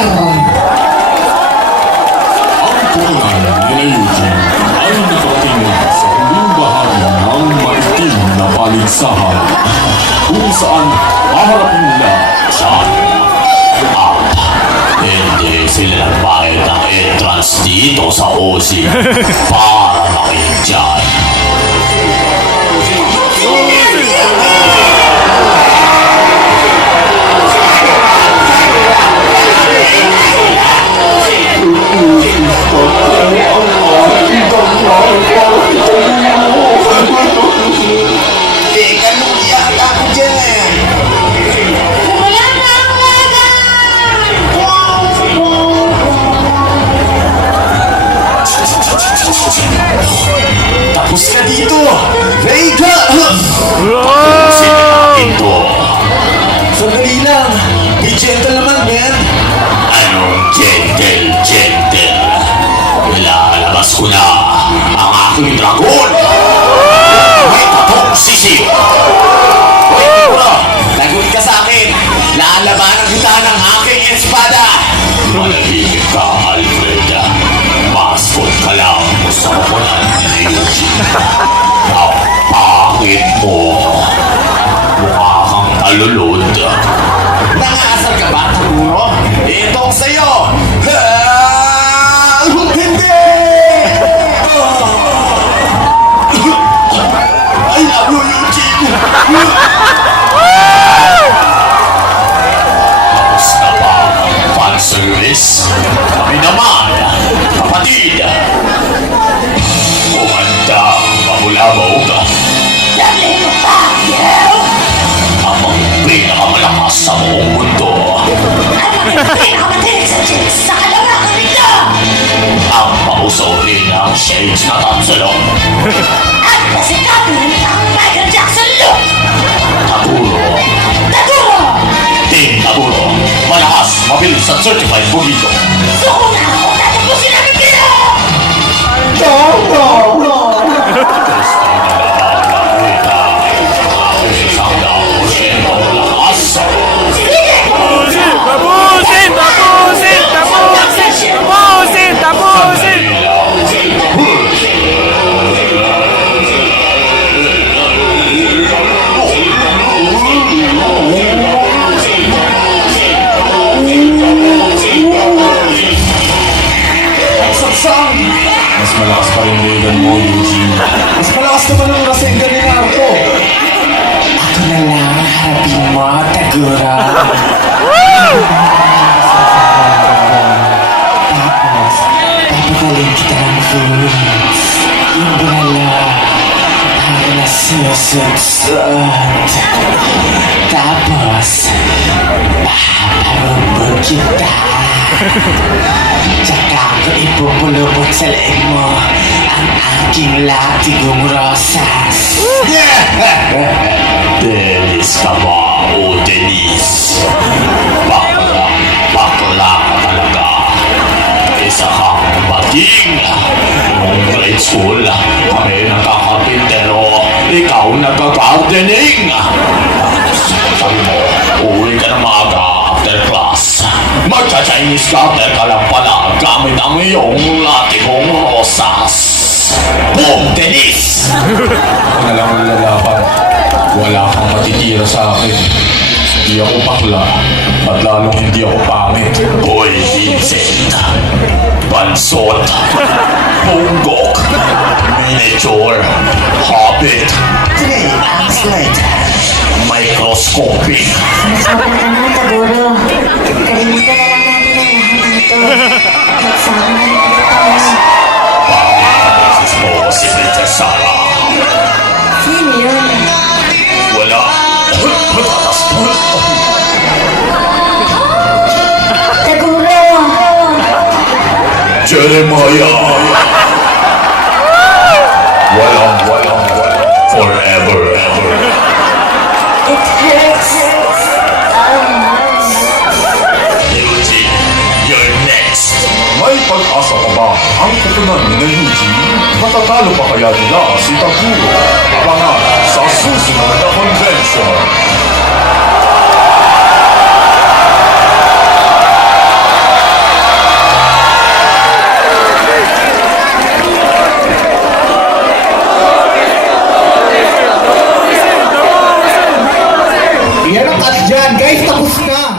Ang punan nila Eugene ay nakatingin sa huling bahagi ng maitim na paligsahan kung saan haharapin nila siya. Hindi sila nagbayad ng entrance dito sa OC para makinig dyan. Teka, lumiyak ako dyan. Wala na ang Tapos ka dito! Vega! Tapusin natin to. Sandali lang! Be gentle naman, man! Anong gentle? Ilalabas ko na ang aking dragon! May tatong sisiw! Lagot ka sa akin! Lalabanan kita ng aking espada! Malahigit ka, Alfred. Mascot ka lang sa makunan ni Eugene. Ang pangit mo. Mukha kang talulod. Nangasal ka ba, Taguno? Itong sa'yo! Hindi! I love you, Eugene! Tapos na ba ang fan service? Kami naman, kapatid. Kumanda ang mamulabog. Sabi mo pa, Ang pinakamalakas sa buong mundo. ang pinakamatid sa chicks sa kalawakan nito! Ang pausurin ng shades na tatlo. At masikapin ang Michael Jackson look! Taguro. Taguro! Team Taguro. Malakas, mabilis at certified bugito. Suko na ako! Tatapusin namin kayo! Saksang! Mas malakas pa rin Raven mo, Eugene. Mas malakas naman ang Rasengan ni Naruto! Ako na lang harapin mo, Tagura! Tapos, papagaling kita ng fools. Yung bulala, para nasusuksot. Tapos, paparumbog kita. Tsaka ko ipupulubot sa leeg mo ang aking latigong rosas. Dennis ka ba o Denise? Bakla ka talaga. Isa kang bating. Noong grade school, kami nagkakapintero. Ikaw nagka-gardening. Sabi mo, uwi ka ng maaga after class. Magka-Chinese garden ka lang pala gamit ang iyong latigong rosas. Boom, Denise! Ako na lang ang lalaban. Wala kang matitira sa akin. Hindi ako bakla. At lalong hindi ako pangit. Boy Vincent, Bansot, Bonggok, Miniature, Hobbit, 3 hours later. Microscopic. Mas maganda naman, Taguro. Kalimutan na lang natin ang lahat nito. At sama na natin tayo. Bakit mo si Princess Sarah? Sino yun? Wala. Matatas po. Taguro! Jeremiah. Walang. Forever. It hurts. Eugene, you're next. May pag-asa pa ba ang kutunan ni Eugene? Matatalo pa kaya nila si Taguro? Abangan sa susunod na convention. Guys, tapos na!